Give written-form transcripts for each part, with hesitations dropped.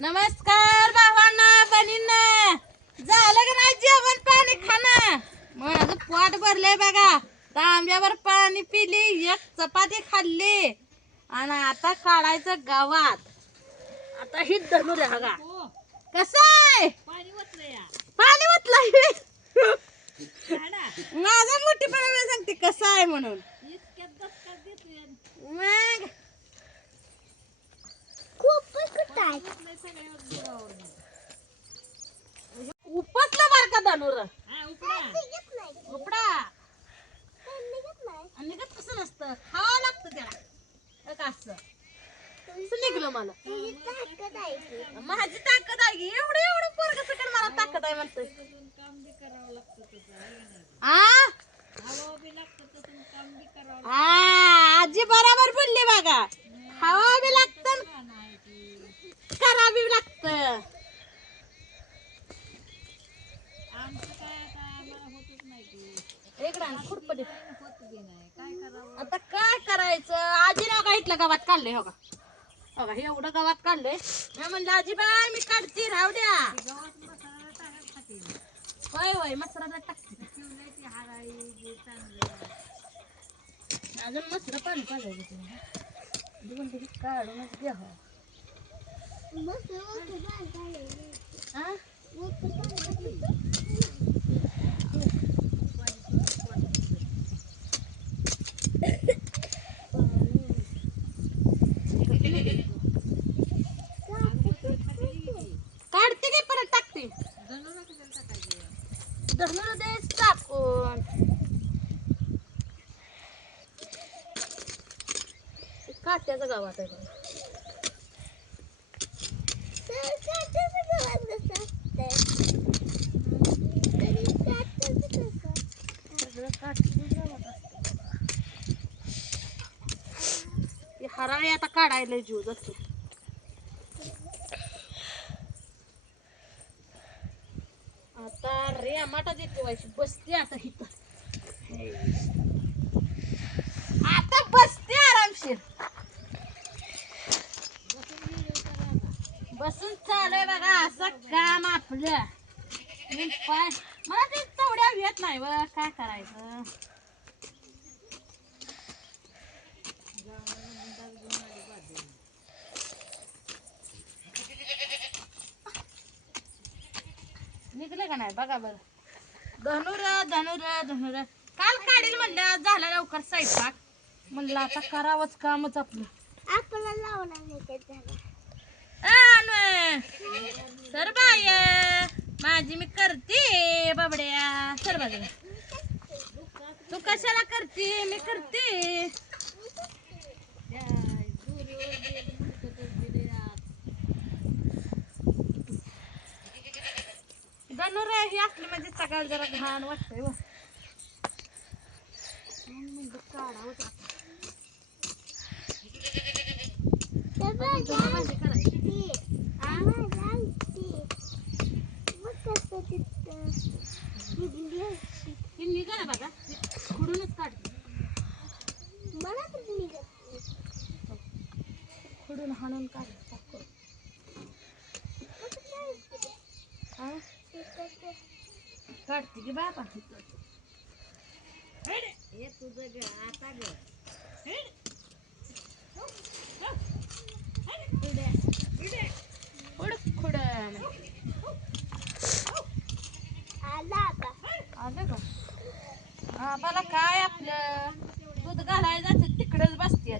नमस्कार भावांना बहिणींना, झालं का नाही जेवण पाणी खाणं? माझं पोट भरलंय बघा. तांब्यावर पाणी पिली, एक चपाती खाल्ली आणि आता काढायचं गावात. आता ही धरून बघा कसं आहे. पाणी ओतलंय माझा मोठीपणा वेळ सांगते कसं आहे म्हणून. मग उपसलं बार का धनुर उपडा आणि कसं नसतं खावं लागतं त्याला. असं निघलं मला माझी ताकद आहे. एवढं एवढं पोरग सकट मला ताकद आहे म्हणतोय. आजी बरोबर बोलली बघा. खावा बी लागतं करा बी लागतं. आता काय करायचं. आजी नाव का इथलं गावात काढलंय हो का. बघा हे एवढं गावात काढलंय. मी म्हणलं आजीबाई मी काढते राहू द्या. होय होय मसराला टाकते अजून मसर पाणी पाजायचं काढूनच घ्या. काढते की परत टाकते धरून देस टाकून. काट्याचं गावात आहे हराळी आता काढायला जीव जातो. आता रे आमाटा देते व्हायची बसते आता इथं. आता बसते आरामशीर बसून चालू बघा असं काम आपलं. पाय मला ते तेवढ्या येत नाही व काय करायचं. निघले का नाही बघा बरं. धनुर धनुर धनुर काल काढील म्हणलं झालं लवकर स्वयंपाक. म्हणलं आता करावंच कामच आपलं. सर बाय माझी मी करते बाबड्या. सर बाजूला तू कशाला करते मी करते. धनुर ही असली म्हणजे सकाळ जरा घाण वाटतंय व म्हणजे काढावंच निघा ना बघा खुडूनच काढते. खुडून हाणून काढ काढते की बाबा. आता आलं का आम्हाला काय आपलं दूध घालायला जायचं तिकडच बसते.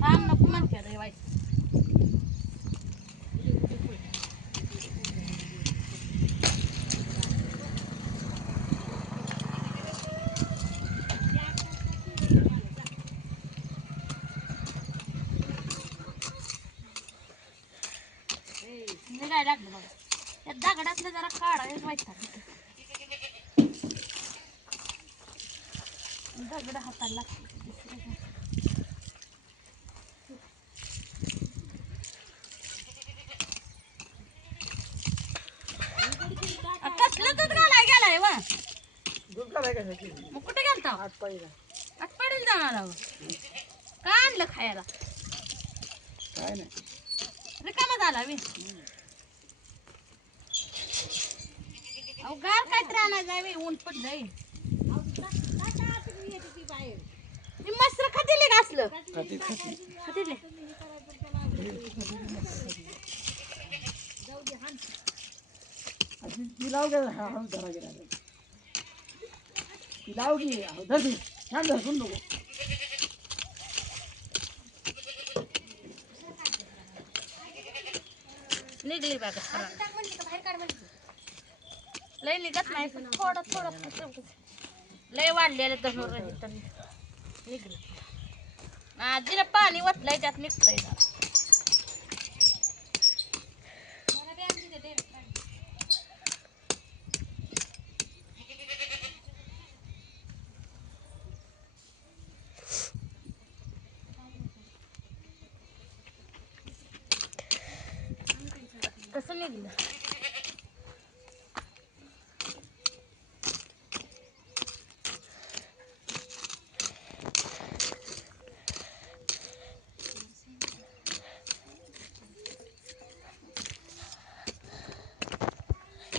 काम नको म्हणते वाईट. निघायला लागलं बघा. त्या दगडातलं जरा काढायला वाईट. दगड हाताला लागते. कसलं दूध घालाय गेलाय वा. मग कुठे गेलता आटपाडीला जाणार का आणलं खायला. काय नाही रिकामा घालावी. अहो गार काय तर आणायचं आहे, ऊन पडलंय. ती मस्त्र खातील का असलं? खातील. निघली बघा खरा. लय निघत नाही पण थोडं थोडं लय वाढलेलं धनुर निघलं. आजीला पाणी वतलंय त्यात निघतंय. कसं निघलं?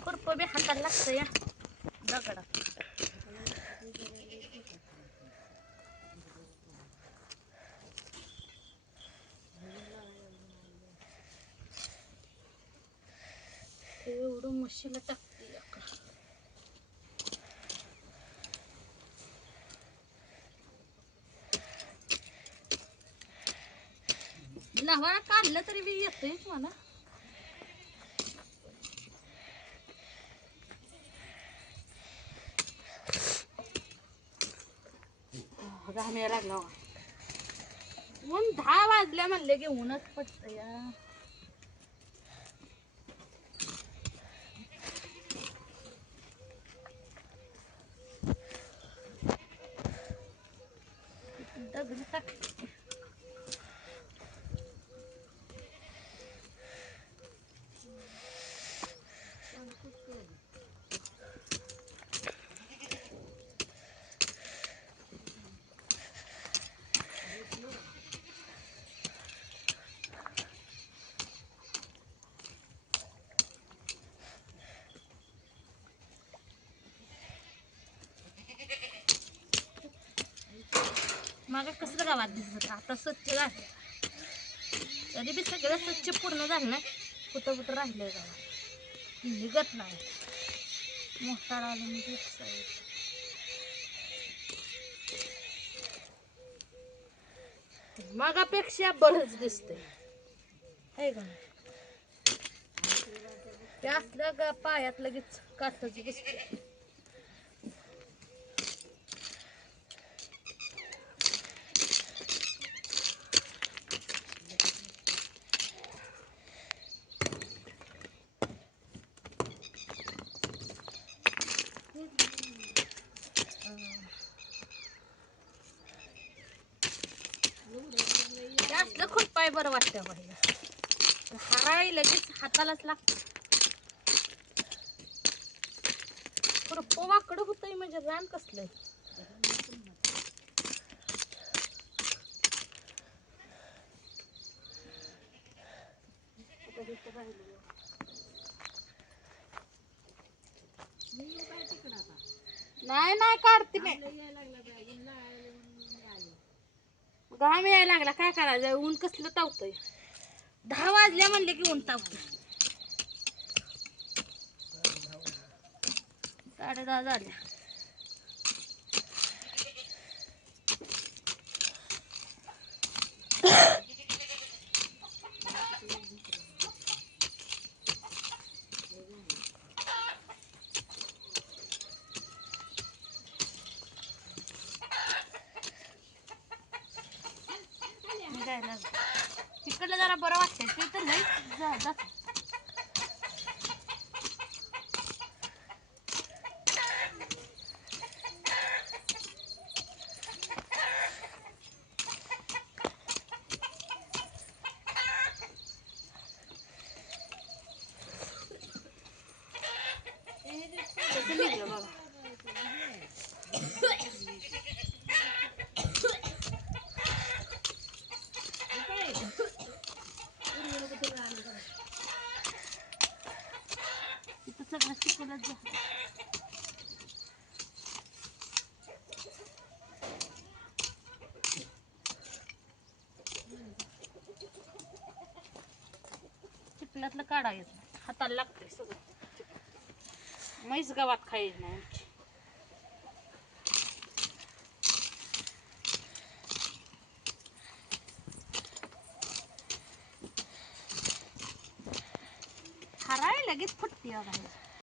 खुरपं बी हाताला लागतं या दगडा. एवढं मशीला टाकते का? लहान काढलं तरी बी येतंय मला. घाम यायला लागला. ऊन 10 वाजल्या म्हणले की ऊनच पडतं या. दगड टाकते. मागे कसं गावात दिसत आता स्वच्छ झालं. तरी बी सगळं स्वच्छ पूर्ण झालं नाही. कुठं कुठं राहिलंय गावात निघत नाही. मोठा राहिलं म्हणजे मागापेक्षा बरंच दिसतंय आहे का? ते असलं का पायात लगेच कातच दिसते. असलं खुरपाय बरं वाटतं बाहेर. हाराय लगेच हातालाच लागतं. खुरपं वाकडं होतंय म्हणजे रान कसलंय. नाही नाही काढते मी. घाम यायला लागला काय करायचं. ऊन कसलं तावतंय. 10 वाजल्या म्हणले की ऊन तावतंय. 10:30 झाल्या. तिकडलं जरा बरं वाटतंय. ते तर लई जात. सगळं शिकवलंच जा. चिखलातलं काढा येत नाही, हाताला लागतंय सगळं. म्हैस गावात खायची नाही आमची. हराय लगेच फुटते बघा.